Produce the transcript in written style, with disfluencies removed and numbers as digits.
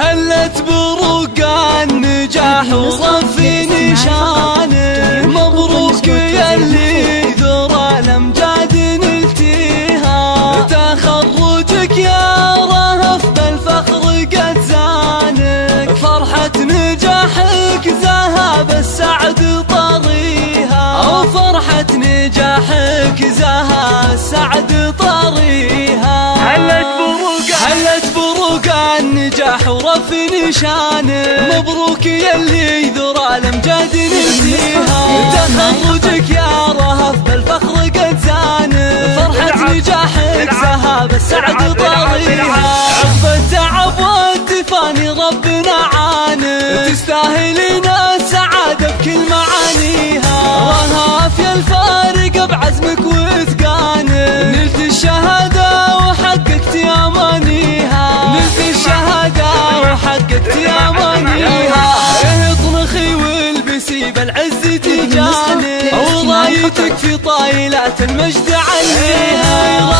هلت بروق النجاح ورفي نشانه، مبروك يلي ذرى الامجاد نلتيها، تخرجك يا رهف بالفخر قد زانك، فرحة نجاحك ذهب السعد طريها، وفرحة نجاحك زها السعد طريها. هلت بروق النجاح ورفي نشانه، مبروك يلي ذرى الامجاد نلتيها، تخرجك يا رهف بالفخر قد زانه، فرحة نجاحك ذهب السعد طريها، عقب التعب والتفاني ربنا عانه، تستاهلين السعادة بكل معانيها، رهف يا الفارق بعزمك واتقانه، نلت الشهادة وحققت امانيها، نلت الشهادة وحققت امانيها، اطنخي والبسي بالعز تجاني، ورايتك في طايلات المجد عليها،